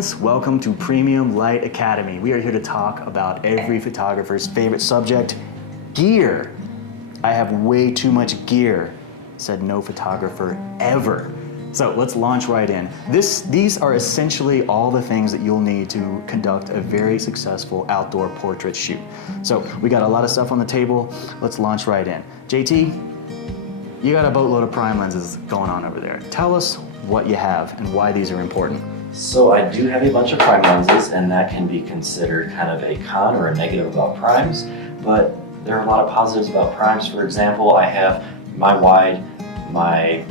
friends, welcome to Premium Light Academy. We are here to talk about every photographer's favorite subject, gear. I have way too much gear, said no photographer ever. So let's launch right in. These are essentially all the things that you'll need to conduct a very successful outdoor portrait shoot. So we got a lot of stuff on the table. Let's launch right in. JT, you got a boatload of prime lenses going on over there. Tell us what you have and why these are important. So I do have a bunch of prime lenses, and that can be considered kind of a con or a negative about primes, but there are a lot of positives about primes. For example, I have my wide, my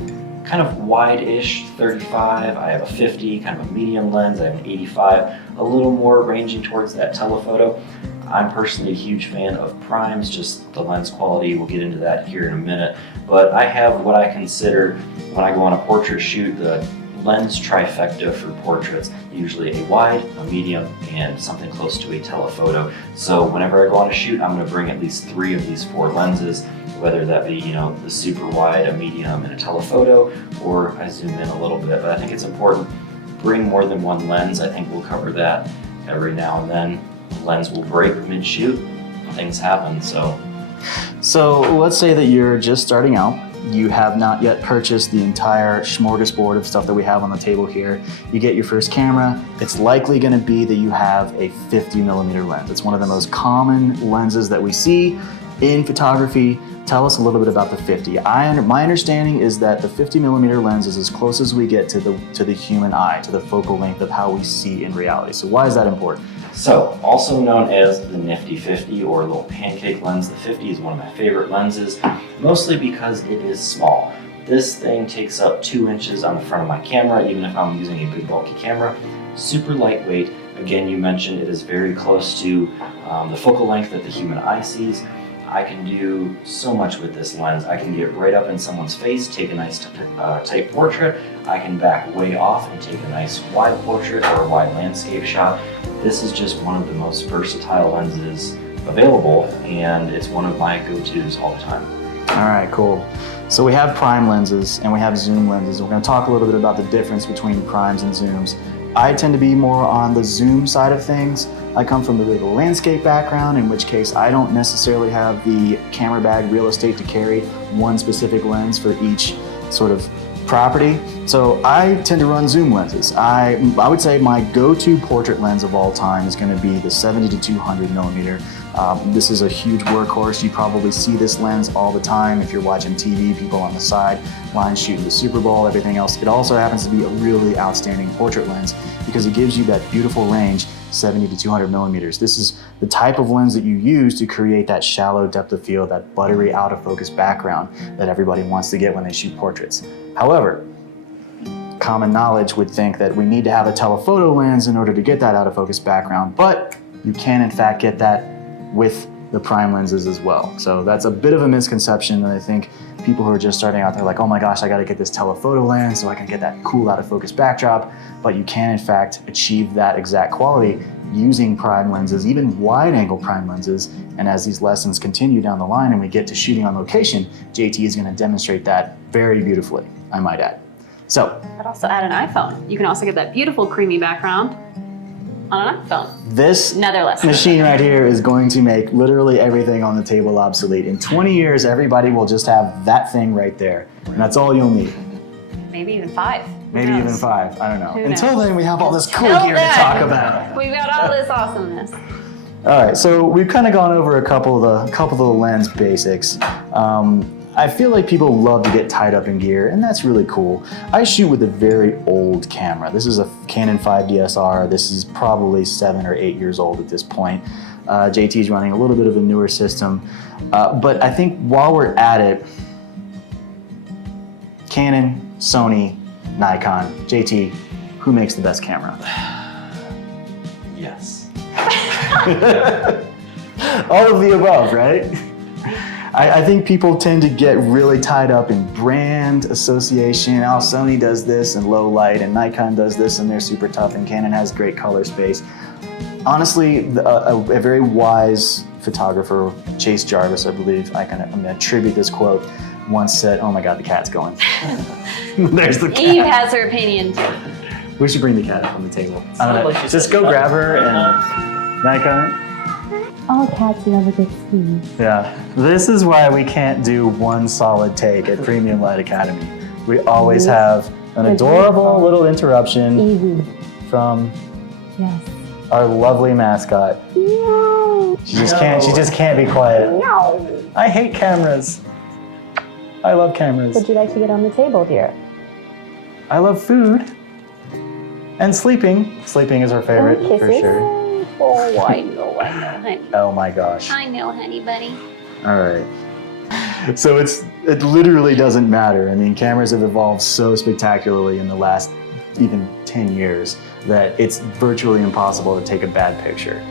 kind of wide-ish 35, I have a 50, kind of a medium lens, I have an 85, a little more ranging towards that telephoto. I'm personally a huge fan of primes, just the lens quality, we'll get into that here in a minute, but I have what I consider, when I go on a portrait shoot, the lens trifecta for portraits, usually a wide, a medium, and something close to a telephoto. So whenever I go on a shoot, I'm going to bring at least 3 of these 4 lenses, whether that be, the super wide, a medium, and a telephoto, or I zoom in a little bit. But I think it's important, bring more than one lens. I think we'll cover that every now and then. The lens will break mid-shoot, things happen, so. So let's say that you're just starting out. You have not yet purchased the entire smorgasbord of stuff that we have on the table here. You get your first camera. It's likely going to be that you have a 50mm lens. It's one of the most common lenses that we see in photography. Tell us a little bit about the 50. My understanding is that the 50mm lens is as close as we get to the human eye, to the focal length of how we see in reality. So why is that important? So, also known as the Nifty 50 or little pancake lens, the 50 is one of my favorite lenses, mostly because it is small. This thing takes up 2 inches on the front of my camera, even if I'm using a big bulky camera. Super lightweight. Again, you mentioned it is very close to the focal length that the human eye sees. I can do so much with this lens. I can get right up in someone's face, take a nice tight portrait. I can back way off and take a nice wide portrait or a wide landscape shot. This is just one of the most versatile lenses available, and it's one of my go-tos all the time. All right, cool. So we have prime lenses and we have zoom lenses. We're going to talk a little bit about the difference between primes and zooms. I tend to be more on the zoom side of things. I come from the landscape background, in which case I don't necessarily have the camera bag real estate to carry one specific lens for each sort of property. So I tend to run zoom lenses. I would say my go-to portrait lens of all time is going to be the 70 to 200mm. This is a huge workhorse. You probably see this lens all the time if you're watching TV, people on the side, lines shooting the Super Bowl, everything else. It also happens to be a really outstanding portrait lens because it gives you that beautiful range, 70 to 200mm. This is the type of lens that you use to create that shallow depth of field, that buttery out of focus background that everybody wants to get when they shoot portraits. However, common knowledge would think that we need to have a telephoto lens in order to get that out of focus background, but you can in fact get that with the prime lenses as well. So that's a bit of a misconception, and I think people who are just starting out, they're like, oh my gosh, I gotta get this telephoto lens so I can get that cool out of focus backdrop, but you can in fact achieve that exact quality using prime lenses, even wide angle prime lenses. And as these lessons continue down the line and we get to shooting on location, JT is gonna demonstrate that very beautifully, I might add. So, I'd also add an iPhone. You can also get that beautiful creamy background on an iPhone. This Another lesson. machine right here is going to make literally everything on the table obsolete. In 20 years, everybody will just have that thing right there. And that's all you'll need. Maybe even 5. Maybe even 5, I don't know. Who Until knows? then, we have all this cool Till gear to then, talk about. We've got all this awesomeness. All right, so we've kind of gone over a couple of the lens basics. I feel like people love to get tied up in gear, and that's really cool. I shoot with a very old camera. This is a Canon 5DSR. This is probably 7 or 8 years old at this point. JT's running a little bit of a newer system. But I think while we're at it, Canon, Sony, Nikon, JT, who makes the best camera? Yes. All of the above, right? I think people tend to get really tied up in brand association. Oh, Sony does this and low light, and Nikon does this and they're super tough, and Canon has great color space. Honestly, a very wise photographer, Chase Jarvis, I believe, I'm gonna attribute this quote, once said, oh my God, the cat's going. There's the cat. Eve has her opinion too. We should bring the cat up on the table. I don't know. Like you Just said, go you grab her and Nikon. All cats love a good squeeze. Yeah. This is why we can't do one solid take at Premium Light Academy. We always have an adorable little interruption Easy. from Yes. our lovely mascot. No. She just can't be quiet. No. I hate cameras. I love cameras. Would you like to get on the table, dear? I love food and sleeping. Sleeping is her favorite for kisses. sure. Oh, I know, honey. Oh my gosh. I know, honey bunny. All right. So it literally doesn't matter. I mean, cameras have evolved so spectacularly in the last even 10 years that it's virtually impossible to take a bad picture.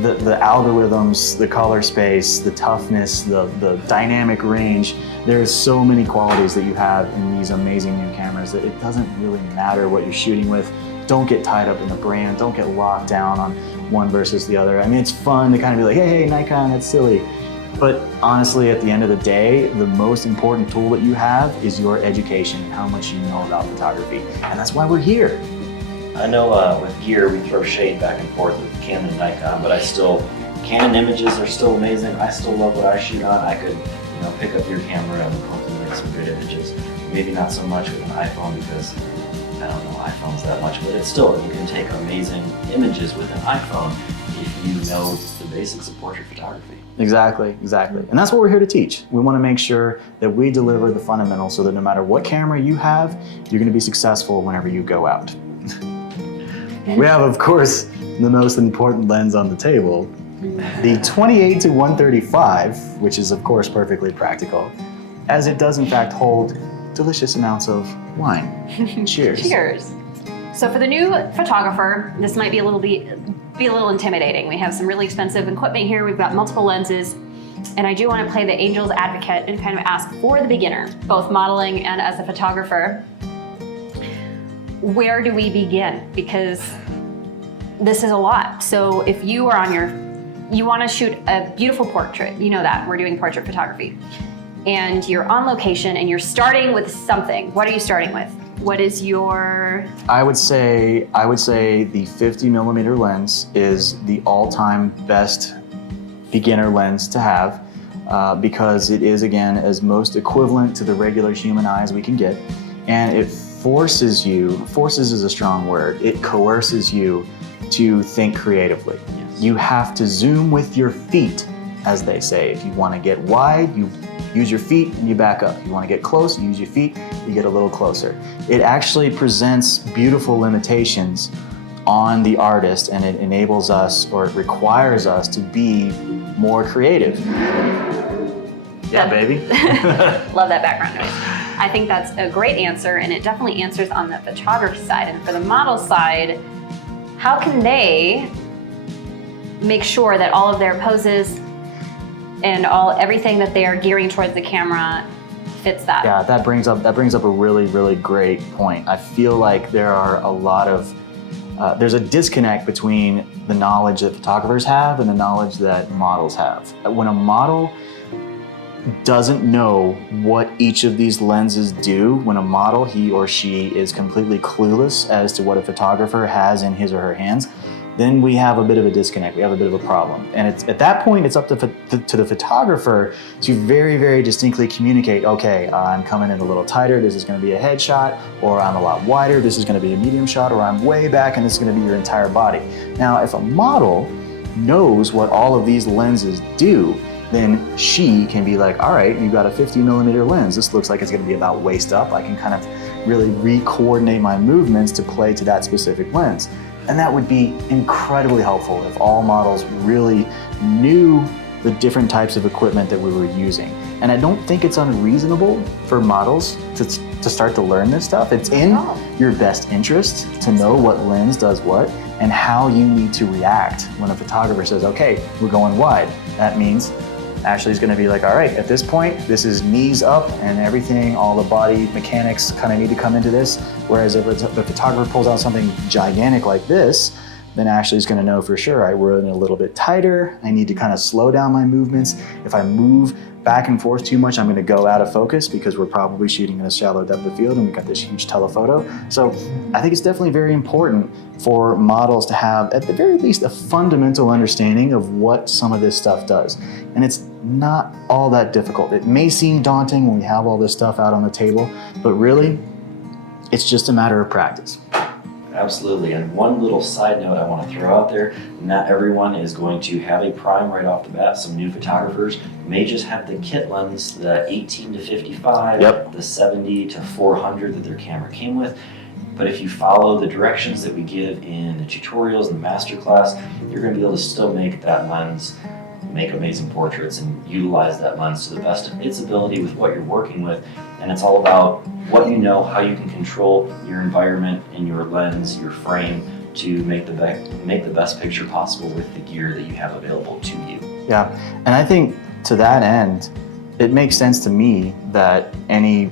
The algorithms, the color space, the toughness, the dynamic range, there's so many qualities that you have in these amazing new cameras that it doesn't really matter what you're shooting with. Don't get tied up in the brand. Don't get locked down on one versus the other. I mean, it's fun to kind of be like, hey, Nikon, that's silly. But honestly, at the end of the day, the most important tool that you have is your education and how much you know about photography. And that's why we're here. I know with gear we throw shade back and forth with Canon and Nikon, but Canon images are still amazing. I still love what I shoot on. I could, pick up your camera and hopefully make some good images. Maybe not so much with an iPhone because I don't know iPhones that much, but it's still, you can take amazing images with an iPhone if you know the basics of portrait photography. Exactly. And that's what we're here to teach. We want to make sure that we deliver the fundamentals so that no matter what camera you have, you're going to be successful whenever you go out. We have, of course, the most important lens on the table, the 28-135, which is of course perfectly practical, as it does in fact hold delicious amounts of wine. Cheers. Cheers. So for the new photographer, this might be a little intimidating. We have some really expensive equipment here. We've got multiple lenses. And I do want to play the angel's advocate and kind of ask for the beginner, both modeling and as a photographer, where do we begin? Because this is a lot. So if you are you want to shoot a beautiful portrait, you know that, we're doing portrait photography. And you're on location and you're starting with something. What are you starting with? What is your... I would say the 50mm lens is the all-time best beginner lens to have because it is, again, as most equivalent to the regular human eye as we can get. And it forces is a strong word, it coerces you to think creatively. Yes. You have to zoom with your feet, as they say. If you want to get wide, you use your feet and you back up. You want to get close, you use your feet, you get a little closer. It actually presents beautiful limitations on the artist, and it enables us, or it requires us, to be more creative. Yeah, baby. Love that background noise. I think that's a great answer, and it definitely answers on the photography side. And for the model side, how can they make sure that all of their poses and everything that they are gearing towards the camera fits that? Yeah, that brings up a really, really great point. I feel like there are a lot of there's a disconnect between the knowledge that photographers have and the knowledge that models have. When a model doesn't know what each of these lenses do, when a model, he or she, is completely clueless as to what a photographer has in his or her hands, then we have a bit of a disconnect, we have a bit of a problem. And at that point, it's up to the photographer to very, very distinctly communicate, okay, I'm coming in a little tighter, this is gonna be a headshot, or I'm a lot wider, this is gonna be a medium shot, or I'm way back and this is gonna be your entire body. Now, if a model knows what all of these lenses do, then she can be like, all right, you've got a 50mm lens. This looks like it's gonna be about waist up. I can kind of really re-coordinate my movements to play to that specific lens. And that would be incredibly helpful if all models really knew the different types of equipment that we were using. And I don't think it's unreasonable for models to start to learn this stuff. It's in your best interest to know what lens does what and how you need to react when a photographer says, okay, we're going wide. That means Ashley's gonna be like, all right, at this point, this is knees up and everything, all the body mechanics kind of need to come into this. Whereas if a photographer pulls out something gigantic like this, then Ashley's gonna know for sure, I run a little bit tighter. I need to kind of slow down my movements. If I move back and forth too much, I'm gonna go out of focus because we're probably shooting in a shallow depth of field and we've got this huge telephoto. So I think it's definitely very important for models to have, at the very least, a fundamental understanding of what some of this stuff does. And it's not all that difficult. It may seem daunting when we have all this stuff out on the table, but really, it's just a matter of practice. Absolutely, and one little side note I want to throw out there, not everyone is going to have a prime right off the bat. Some new photographers may just have the kit lens, the 18 to 55, Yep. the 70 to 400 that their camera came with. But if you follow the directions that we give in the tutorials and the masterclass, you're going to be able to still make that lens, make amazing portraits, and utilize that lens to the best of its ability with what you're working with. And it's all about what you know, how you can control your environment and your lens, your frame, to make the best picture possible with the gear that you have available to you. Yeah, and I think to that end, it makes sense to me that any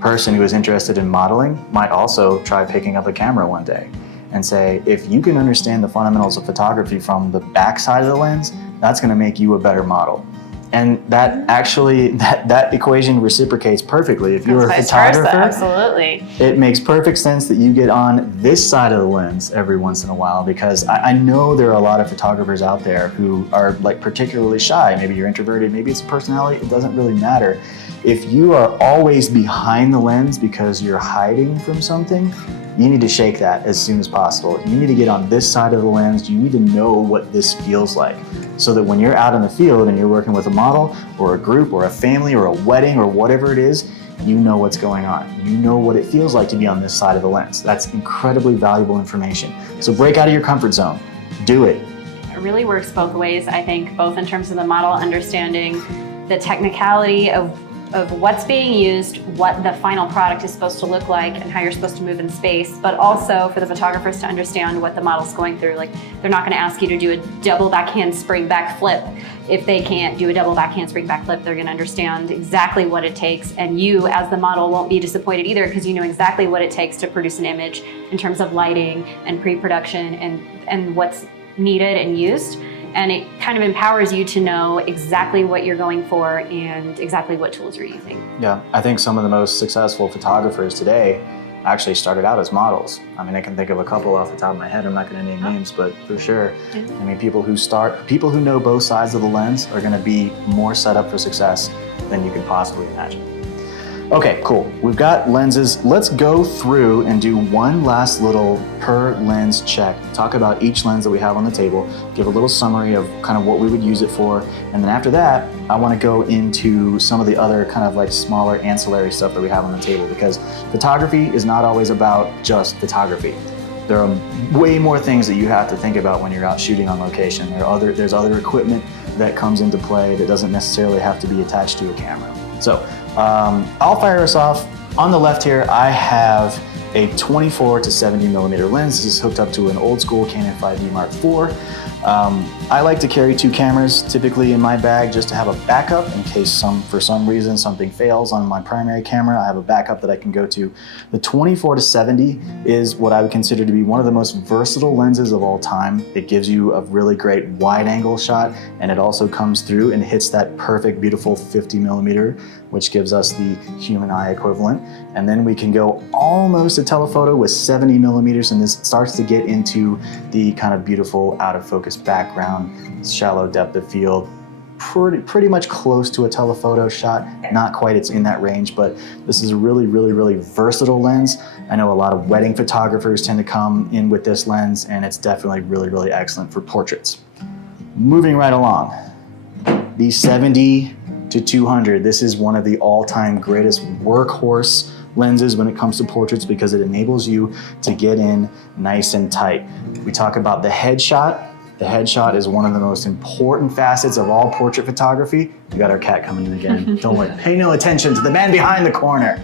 person who is interested in modeling might also try picking up a camera one day and say, if you can understand the fundamentals of photography from the back side of the lens, that's gonna make you a better model. And that actually, that equation reciprocates perfectly. If you're a Vice versa, photographer, absolutely. it makes perfect sense that you get on this side of the lens every once in a while, because I know there are a lot of photographers out there who are like particularly shy. Maybe you're introverted, maybe it's a personality, it doesn't really matter. If you are always behind the lens because you're hiding from something, you need to shake that as soon as possible. You need to get on this side of the lens. You need to know what this feels like, so that when you're out in the field and you're working with a model or a group or a family or a wedding or whatever it is, you know what's going on. You know what it feels like to be on this side of the lens. That's incredibly valuable information. So break out of your comfort zone. Do it. It really works both ways, I think, both in terms of the model understanding the technicality of what's being used, what the final product is supposed to look like, and how you're supposed to move in space, but also for the photographers to understand what the model's going through. Like, they're not going to ask you to do a double backhand spring back flip. If they can't do a double backhand spring back flip, they're going to understand exactly what it takes, and you as the model won't be disappointed either, because you know exactly what it takes to produce an image in terms of lighting and pre-production and what's needed and used. And it kind of empowers you to know exactly what you're going for and exactly what tools you're using. Yeah, I think some of the most successful photographers today actually started out as models. I mean, I can think of a couple off the top of my head. I'm not going to name names, but for sure. I mean, people who know both sides of the lens are going to be more set up for success than you could possibly imagine. Okay, cool. We've got lenses. Let's go through and do one last little per lens check. Talk about each lens that we have on the table, give a little summary of kind of what we would use it for. And then after that, I want to go into some of the other kind of like smaller ancillary stuff that we have on the table, because photography is not always about just photography. There are way more things that you have to think about when you're out shooting on location. There's other equipment that comes into play that doesn't necessarily have to be attached to a camera. So I'll fire us off. On the left here, I have a 24 to 70 millimeter lens. This is hooked up to an old school Canon 5D Mark IV. I like to carry two cameras typically in my bag just to have a backup in case for some reason something fails on my primary camera. I have a backup that I can go to. The 24 to 70 is what I would consider to be one of the most versatile lenses of all time. It gives you a really great wide angle shot, and it also comes through and hits that perfect, beautiful 50 millimeter, which gives us the human eye equivalent. And then we can go almost a telephoto with 70 millimeters, and this starts to get into the kind of beautiful out of focus background, shallow depth of field, pretty much close to a telephoto shot. Not quite, it's in that range, but this is a really, really, really versatile lens. I know a lot of wedding photographers tend to come in with this lens, and it's definitely really, really excellent for portraits. Moving right along, the 70 to 200. This is one of the all-time greatest workhorse lenses when it comes to portraits, because it enables you to get in nice and tight. We talk about the headshot. The headshot is one of the most important facets of all portrait photography. We got our cat coming in again. Don't worry, pay no attention to the man behind the corner.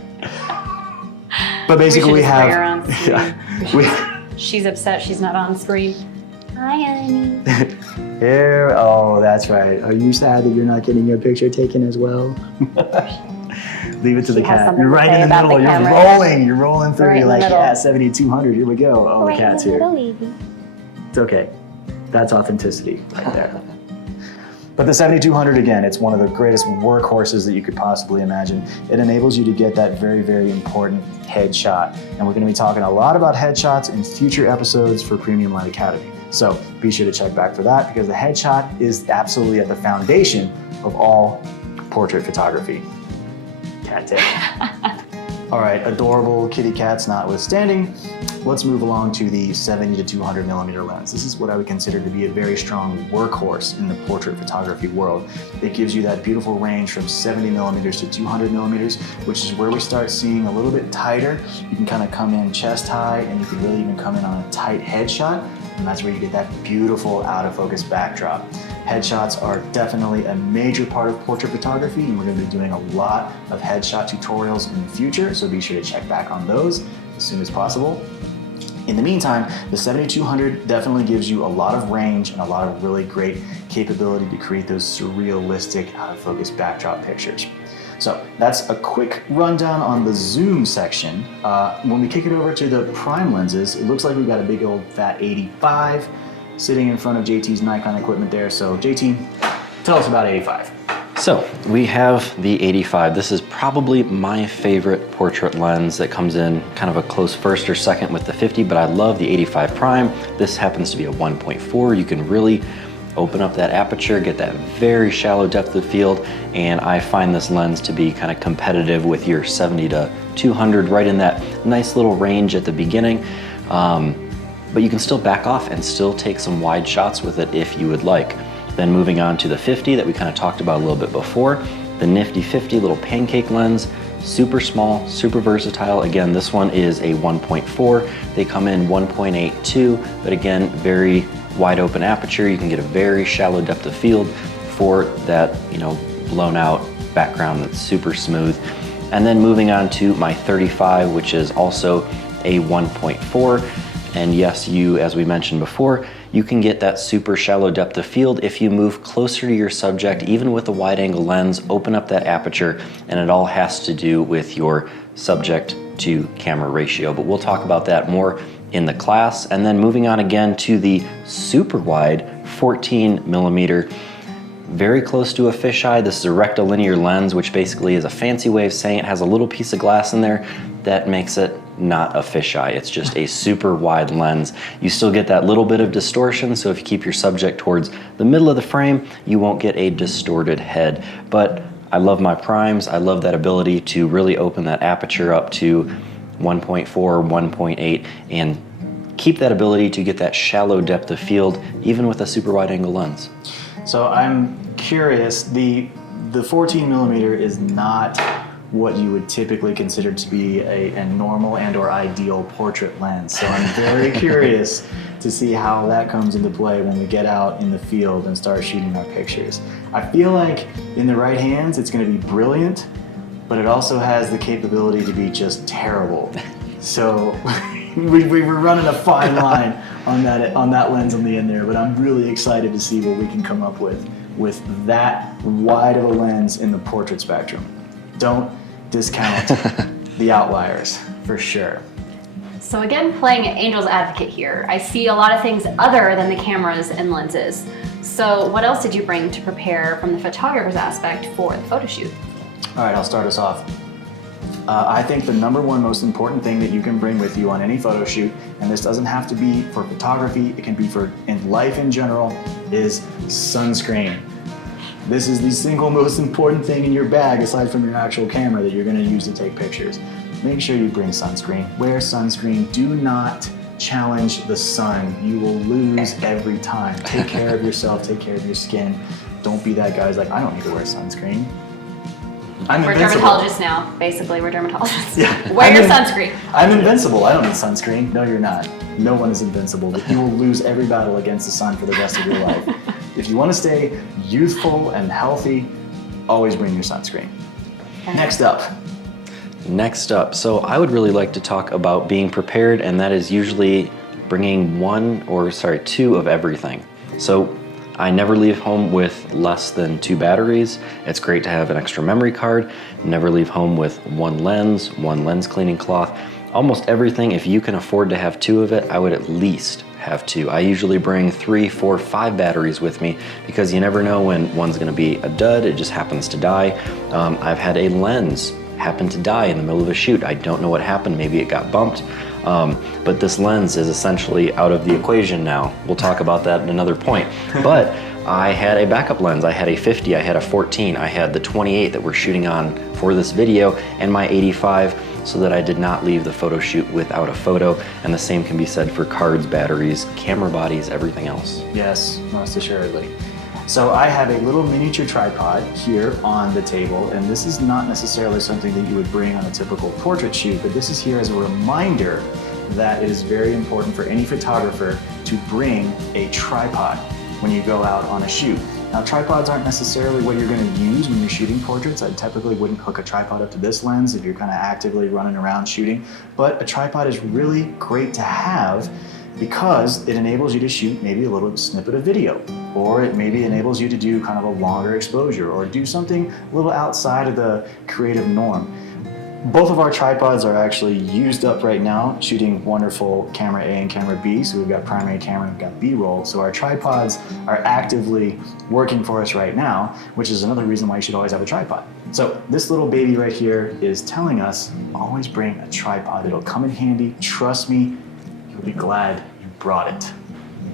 But basically we have, bring her on screen. She's upset she's not on screen. Hi, honey. Here, oh, that's right. Are you sad that you're not getting your picture taken as well? Leave it to the cat. You're right in the middle. You're rolling through. You're like, yeah, 70, 200. Here we go. Oh, the cat's here. It's okay. That's authenticity right there. But the 7200, again, it's one of the greatest workhorses that you could possibly imagine. It enables you to get that very, very important headshot. And we're going to be talking a lot about headshots in future episodes for Premium Light Academy. So be sure to check back for that, because the headshot is absolutely at the foundation of all portrait photography. Cat tail. All right, adorable kitty cats notwithstanding, let's move along to the 70 to 200 millimeter lens. This is what I would consider to be a very strong workhorse in the portrait photography world. It gives you that beautiful range from 70 millimeters to 200 millimeters, which is where we start seeing a little bit tighter. You can kind of come in chest high, and you can really even come in on a tight headshot, and that's where you get that beautiful out of focus backdrop. Headshots are definitely a major part of portrait photography, and we're going to be doing a lot of headshot tutorials in the future, so be sure to check back on those as soon as possible. In the meantime, the 7200 definitely gives you a lot of range and a lot of really great capability to create those surrealistic out of focus backdrop pictures. So that's a quick rundown on the zoom section. When we kick it over to the prime lenses, it looks like we've got a big old fat 85 sitting in front of JT's Nikon equipment there. So JT, tell us about 85. So we have the 85. This is probably my favorite portrait lens that comes in kind of a close first or second with the 50, but I love the 85 prime. This happens to be a 1.4. You can really open up that aperture, get that very shallow depth of field, and I find this lens to be kind of competitive with your 70 to 200, right in that nice little range at the beginning. But you can still back off and still take some wide shots with it if you would like. Then moving on to the 50 that we kind of talked about a little bit before, the nifty 50 little pancake lens, super small, super versatile. Again, this one is a 1.4. They come in 1.82, but again, very wide open aperture. You can get a very shallow depth of field for that, blown out background that's super smooth. And then moving on to my 35, which is also a 1.4. And yes, as we mentioned before, you can get that super shallow depth of field if you move closer to your subject, even with a wide angle lens, open up that aperture, and it all has to do with your subject to camera ratio. But we'll talk about that more in the class. And then moving on again to the super wide 14 millimeter, very close to a fisheye. This is a rectilinear lens, which basically is a fancy way of saying it has a little piece of glass in there that makes it not a fisheye. It's just a super wide lens. You still get that little bit of distortion, so if you keep your subject towards the middle of the frame, you won't get a distorted head. But I love my primes. I love that ability to really open that aperture up to 1.4, 1.8, and keep that ability to get that shallow depth of field, even with a super wide angle lens. So I'm curious, the 14 millimeter is not what you would typically consider to be a normal and or ideal portrait lens. So I'm very curious to see how that comes into play when we get out in the field and start shooting our pictures. I feel like in the right hands, it's gonna be brilliant, but it also has the capability to be just terrible. So we were running a fine line on that lens on the end there, but I'm really excited to see what we can come up with that wide of a lens in the portrait spectrum. Don't discount the outliers, for sure. So again, playing angel's advocate here, I see a lot of things other than the cameras and lenses. So what else did you bring to prepare from the photographer's aspect for the photo shoot? All right, I'll start us off. I think the number one most important thing that you can bring with you on any photo shoot, and this doesn't have to be for photography, it can be for in life in general, is sunscreen. This is the single most important thing in your bag aside from your actual camera that you're going to use to take pictures. Make sure you bring sunscreen. Wear sunscreen. Do not challenge the sun. You will lose every time. Take care of yourself. Take care of your skin. Don't be that guy who's like, I don't need to wear sunscreen. We're dermatologists now, basically. We're dermatologists. Yeah. Wear your sunscreen. I'm invincible. I don't need sunscreen. No, you're not. No one is invincible. But you will lose every battle against the sun for the rest of your life. If you want to stay youthful and healthy, always bring your sunscreen. Okay. Next up, so I would really like to talk about being prepared, and that is usually bringing two of everything. So I never leave home with less than 2 batteries. It's great to have an extra memory card. Never leave home with one lens cleaning cloth. Almost everything, if you can afford to have 2 of it, I would at least have 2. I usually bring 3, 4, 5 batteries with me because you never know when one's gonna be a dud, it just happens to die. I've had a lens happen to die in the middle of a shoot. I don't know what happened, maybe it got bumped. But this lens is essentially out of the equation now. We'll talk about that at another point. But I had a backup lens. I had a 50, I had a 14, I had the 28 that we're shooting on for this video, and my 85, so that I did not leave the photo shoot without a photo. And the same can be said for cards, batteries, camera bodies, everything else. Yes, most assuredly. So I have a little miniature tripod here on the table, and this is not necessarily something that you would bring on a typical portrait shoot, but this is here as a reminder that it is very important for any photographer to bring a tripod when you go out on a shoot. Now, tripods aren't necessarily what you're going to use when you're shooting portraits. I typically wouldn't hook a tripod up to this lens if you're kind of actively running around shooting, but a tripod is really great to have because it enables you to shoot maybe a little snippet of video, or it maybe enables you to do kind of a longer exposure or do something a little outside of the creative norm. Both of our tripods are actually used up right now, shooting wonderful camera A and camera B. So we've got primary camera, we've got B-roll. So our tripods are actively working for us right now, which is another reason why you should always have a tripod. So this little baby right here is telling us, always bring a tripod. It'll come in handy. Trust me, you'll be glad you brought it.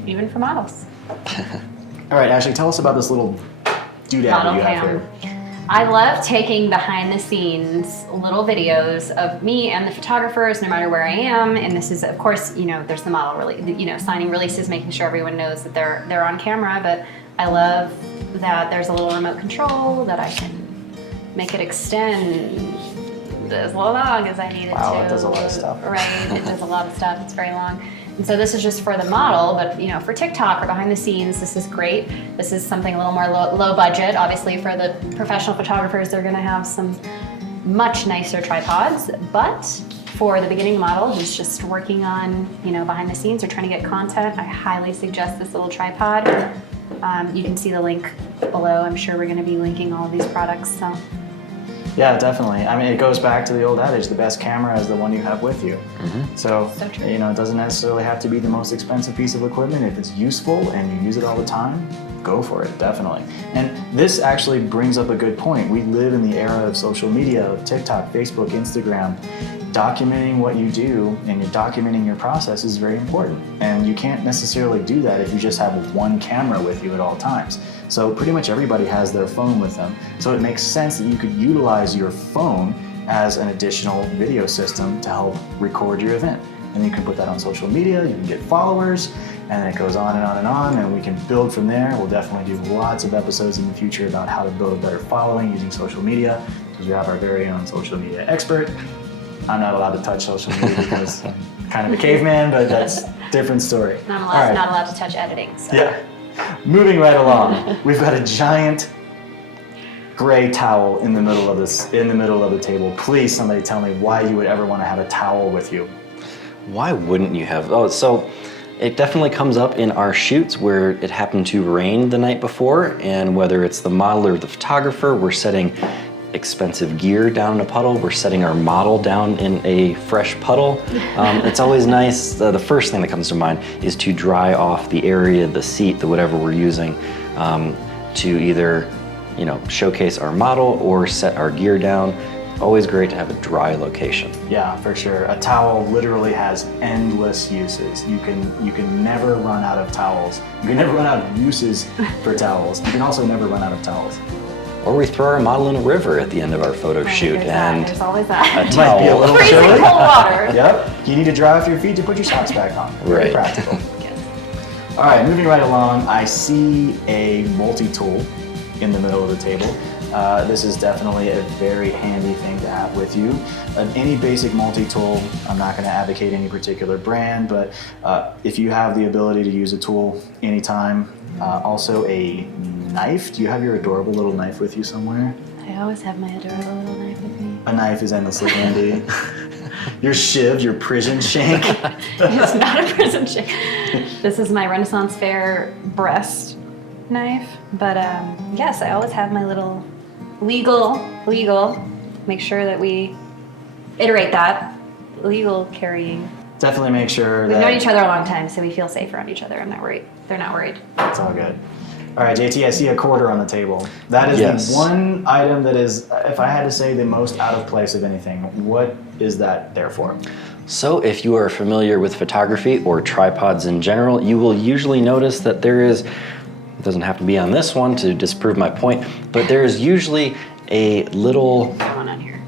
Even for models. All right, Ashley, tell us about this little doodad that you have here. I love taking behind the scenes little videos of me and the photographers, no matter where I am. And this is, of course, there's the model signing releases, making sure everyone knows that they're on camera. But I love that there's a little remote control that I can make it extend as long as I need it to. Wow, it does a lot of stuff. Right, it does a lot of stuff. It's very long. And so this is just for the model, but for TikTok or behind the scenes, this is great. This is something a little more low budget. Obviously, for the professional photographers, they're going to have some much nicer tripods. But for the beginning model who's just working on, behind the scenes or trying to get content, I highly suggest this little tripod. You can see the link below. I'm sure we're going to be linking all of these products. So. Yeah, definitely. I mean, it goes back to the old adage, the best camera is the one you have with you. Mm-hmm. So true. It doesn't necessarily have to be the most expensive piece of equipment. If it's useful and you use it all the time, go for it, definitely. And this actually brings up a good point. We live in the era of social media, of TikTok, Facebook, Instagram. Documenting what you do and you're documenting your process is very important. And you can't necessarily do that if you just have one camera with you at all times. So pretty much everybody has their phone with them. So it makes sense that you could utilize your phone as an additional video system to help record your event. And you can put that on social media, you can get followers, and it goes on and on and on, and we can build from there. We'll definitely do lots of episodes in the future about how to build a better following using social media, because we have our very own social media expert. I'm not allowed to touch social media because I'm kind of a caveman, but that's a different story. I'm not allowed to touch editing. So. Yeah. Moving right along, we've got a giant gray towel in the middle of the table. Please, somebody tell me why you would ever want to have a towel with you. Why wouldn't you have? Oh, so it definitely comes up in our shoots where it happened to rain the night before, and whether it's the model or the photographer, we're setting expensive gear down in a puddle, we're setting our model down in a fresh puddle. It's always nice, the first thing that comes to mind is to dry off the area, the seat, the whatever we're using, to either showcase our model or set our gear down. Always great to have a dry location. Yeah, for sure. A towel literally has endless uses. You can never run out of towels. You can never run out of uses for towels. You can also never run out of towels. Or we throw our model in a river at the end of our photo shoot, and there's always that. a towel. Might be a little Freezing chilly. cold water. Yep. You need to dry off your feet to put your socks back on. Very Right. practical. Yes. All right, moving right along, I see a multi-tool in the middle of the table. This is definitely a very handy thing to have with you. Any basic multi-tool, I'm not going to advocate any particular brand, but if you have the ability to use a tool anytime, also a knife. Do you have your adorable little knife with you somewhere? I always have my adorable little knife with me. A knife is endlessly handy. Your shiv, your prison shank. It's not a prison shank. This is my Renaissance Fair breast knife. But yes, I always have my little legal, make sure that we iterate that, legal carrying definitely make sure We've that known each other a long time, so we feel safe around each other. I'm not worried. They're not worried. it's all good. All right, JT, I see a quarter on the table. That is Yes. the one item that is, if I had to say, the most out of place of anything. What is that there for? So if you are familiar with photography or tripods in general, you will usually notice that there is, it doesn't have to be on this one to disprove my point, but there is usually a little, Got one on here.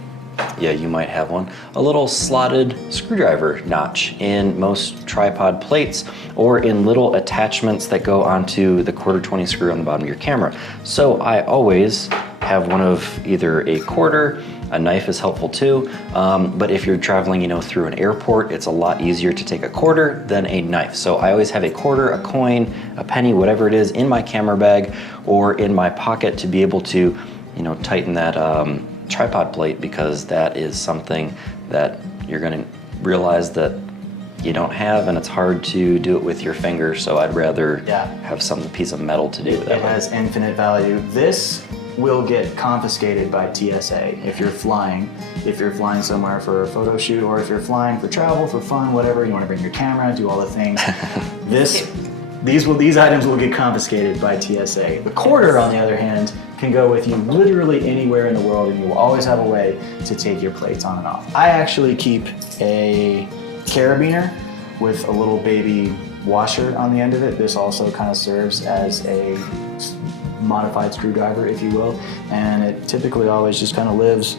yeah, you might have one, a little slotted screwdriver notch in most tripod plates or in little attachments that go onto the 1/4-20 screw on the bottom of your camera. So I always have one of either a quarter, a knife is helpful too, but if you're traveling, through an airport, it's a lot easier to take a quarter than a knife. So I always have a quarter, a coin, a penny, whatever it is, in my camera bag or in my pocket to be able to, tighten that tripod plate, because that is something that you're going to realize that you don't have, and it's hard to do it with your finger. So I'd rather have some piece of metal to do It that. has infinite value. This will get confiscated by TSA if you're flying. If you're flying somewhere for a photo shoot, or if you're flying for travel, for fun, whatever, you want to bring your camera, do all the things. These items will get confiscated by TSA. The quarter, on the other hand, can go with you literally anywhere in the world, and you will always have a way to take your plates on and off. I actually keep a carabiner with a little baby washer on the end of it. This also kind of serves as a modified screwdriver, if you will, and it typically always just kind of lives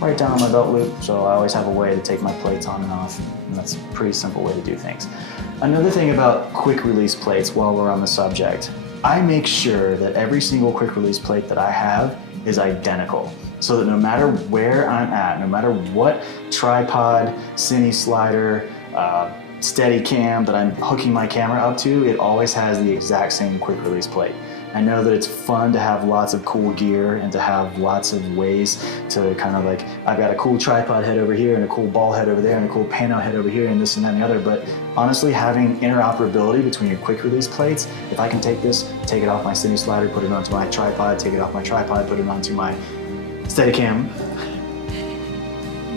right down my belt loop, so I always have a way to take my plates on and off, and that's a pretty simple way to do things. Another thing about quick release plates, while we're on the subject, I make sure that every single quick release plate that I have is identical, so that no matter where I'm at, no matter what tripod, cine slider, steady cam that I'm hooking my camera up to, it always has the exact same quick release plate. I know that it's fun to have lots of cool gear and to have lots of ways to kind of like, I've got a cool tripod head over here and a cool ball head over there and a cool pano head over here and this and that and the other, but honestly, having interoperability between your quick release plates, if I can take this, take it off my cine slider, put it onto my tripod, take it off my tripod, put it onto my Steadicam,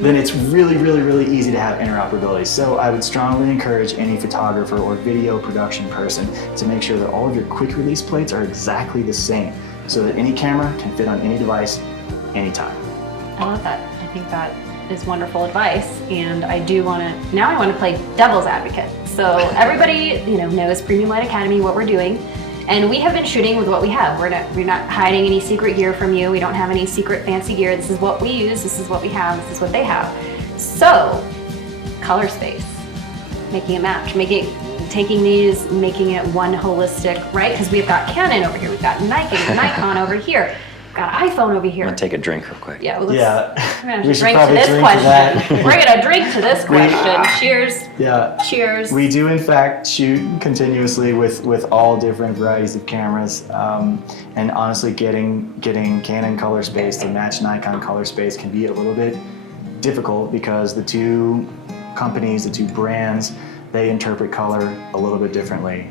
then it's really, really, really easy to have interoperability. So I would strongly encourage any photographer or video production person to make sure that all of your quick release plates are exactly the same, so that any camera can fit on any device, anytime. I love that. I think that is wonderful advice, and I want to play devil's advocate. So everybody, knows Premium Light Academy, what we're doing. And we have been shooting with what we have. We're not hiding any secret gear from you. We don't have any secret fancy gear. This is what we use. This is what we have. This is what they have. So, color space, making a match, taking these, making it one holistic, right? Because we've got Canon over here. We've got Nikon over here. We've got iPhone over here. I'm gonna take a drink real quick. Yeah, We we're gonna should drink to probably this drink to question. that. We're gonna drink to this question. Cheers. Yeah. Cheers. We do in fact shoot continuously with all different varieties of cameras, and honestly getting Canon color space to match Nikon color space can be a little bit difficult, because the two companies, the two brands, they interpret color a little bit differently.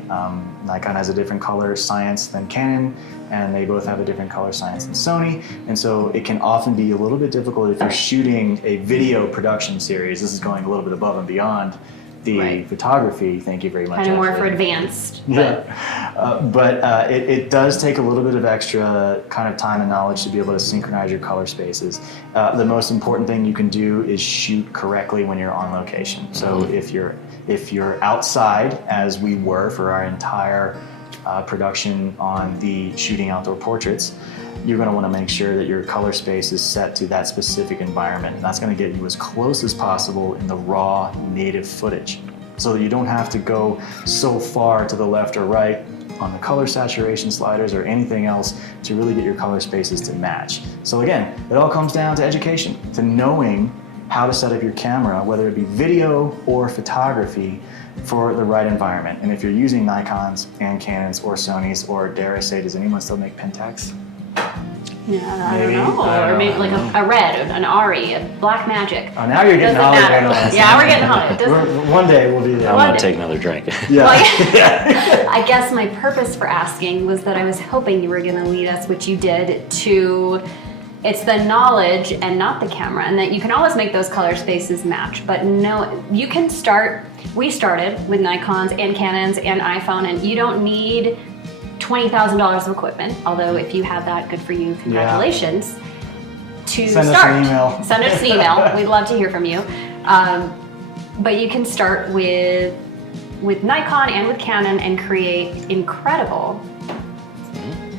Nikon has a different color science than Canon, and they both have a different color science than Sony, and so it can often be a little bit difficult if you're shooting a video production series. This is going a little bit above and beyond the photography. Thank you very much. Kind of more for Ashley. advanced. But it does take a little bit of extra kind of time and knowledge to be able to synchronize your color spaces. The most important thing you can do is shoot correctly when you're on location. So if you're outside, as we were for our entire production on the shooting outdoor portraits, you're going to want to make sure that your color space is set to that specific environment. And that's going to get you as close as possible in the raw native footage, so that you don't have to go so far to the left or right on the color saturation sliders or anything else to really get your color spaces to match. So again, it all comes down to education, to knowing how to set up your camera, whether it be video or photography, for the right environment. And if you're using Nikons and Canons or Sonys, or dare I say, does anyone still make Pentax? Yeah, I don't Maybe. know. I don't Or maybe know. like a red, an Ari, a Black Magic. Oh, now you're getting Doesn't Hollywood matter. on us. Yeah, we're getting Hollywood. Doesn't- One day we'll do that. I'm One gonna day. take another drink. Yeah. I guess my purpose for asking was that I was hoping you were going to lead us, which you did, to It's the knowledge and not the camera, and that you can always make those color spaces match. But no, you can start. We started with Nikons and Canons and iPhone, and you don't need $20,000 of equipment. Although if you have that, good for you. Congratulations. To Send start. us an email. Send us an email. We'd love to hear from you. But you can start with Nikon and with Canon and create incredible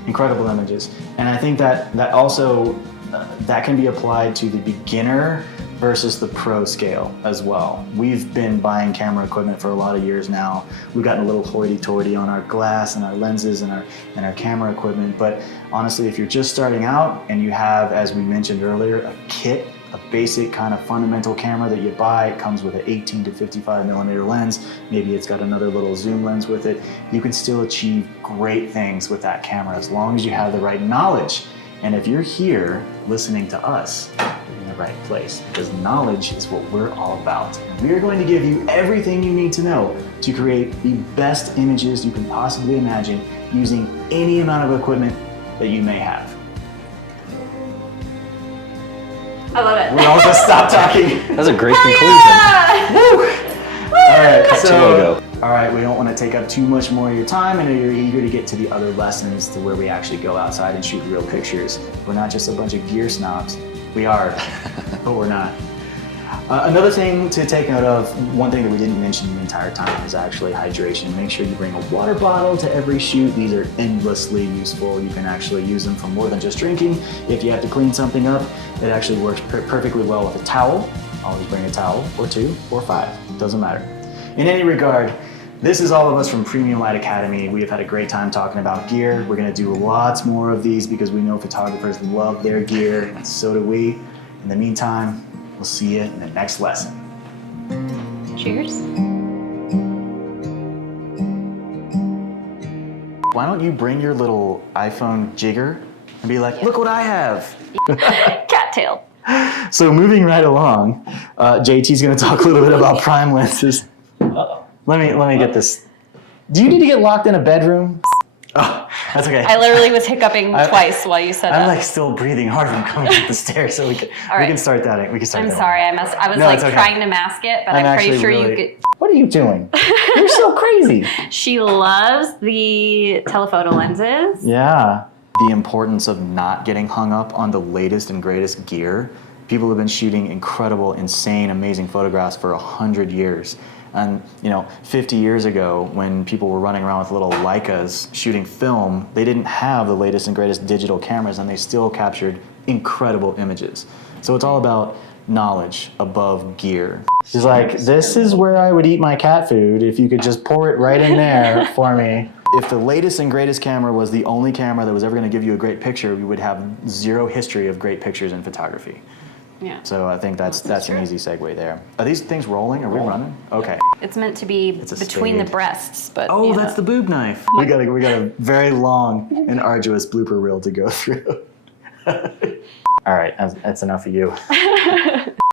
images. And I think that also that can be applied to the beginner versus the pro scale as well. We've been buying camera equipment for a lot of years now. We've gotten a little hoity-toity on our glass and our lenses and our camera equipment. But honestly, if you're just starting out and you have, as we mentioned earlier, a kit, a basic kind of fundamental camera that you buy, it comes with an 18 to 55 millimeter lens. Maybe it's got another little zoom lens with it. You can still achieve great things with that camera as long as you have the right knowledge. And if you're here listening to us, you're in the right place, because knowledge is what we're all about. We are going to give you everything you need to know to create the best images you can possibly imagine using any amount of equipment that you may have. I love it. We all just stopped talking. That's a great conclusion. All right, Cut to logo. all right, we don't want to take up too much more of your time, and you're eager to get to the other lessons to where we actually go outside and shoot real pictures. We're not just a bunch of gear snobs. We are, but we're not. Another thing to take note of, one thing that we didn't mention the entire time is actually hydration. Make sure you bring a water bottle to every shoot. These are endlessly useful. You can actually use them for more than just drinking. If you have to clean something up, it actually works perfectly well with a towel. Always bring a towel, or 2, or 5, doesn't matter. In any regard, this is all of us from Premium Light Academy. We have had a great time talking about gear. We're gonna do lots more of these because we know photographers love their gear, and so do we. In the meantime, we'll see you in the next lesson. Cheers. Why don't you bring your little iPhone jigger and be like, look what I have. Cattail. So moving right along, JT's gonna talk a little bit about prime lenses. Uh-oh. Let me get this. Do you need to get locked in a bedroom? Oh, that's okay. I literally was hiccuping twice while you said I'm that. like still breathing hard from coming up the stairs, so we can start that. We can start I'm that. sorry, I was No, like it's okay. trying to mask it, but I'm pretty actually sure really- you could. What are you doing? You're so crazy. She loves the telephoto lenses. Yeah. The importance of not getting hung up on the latest and greatest gear. People have been shooting incredible, insane, amazing photographs for 100 years. And 50 years ago, when people were running around with little Leicas shooting film, they didn't have the latest and greatest digital cameras, and they still captured incredible images. So it's all about knowledge above gear. She's like, this is where I would eat my cat food if you could just pour it right in there for me. If the latest and greatest camera was the only camera that was ever going to give you a great picture, we would have zero history of great pictures in photography. Yeah. So I think that's an easy segue there. Are these things rolling? Are we running? Okay. It's meant to be It's a between the spade. breasts, but Oh, you know. that's the boob knife. We got a very long and arduous blooper reel to go through. All right, that's enough of you.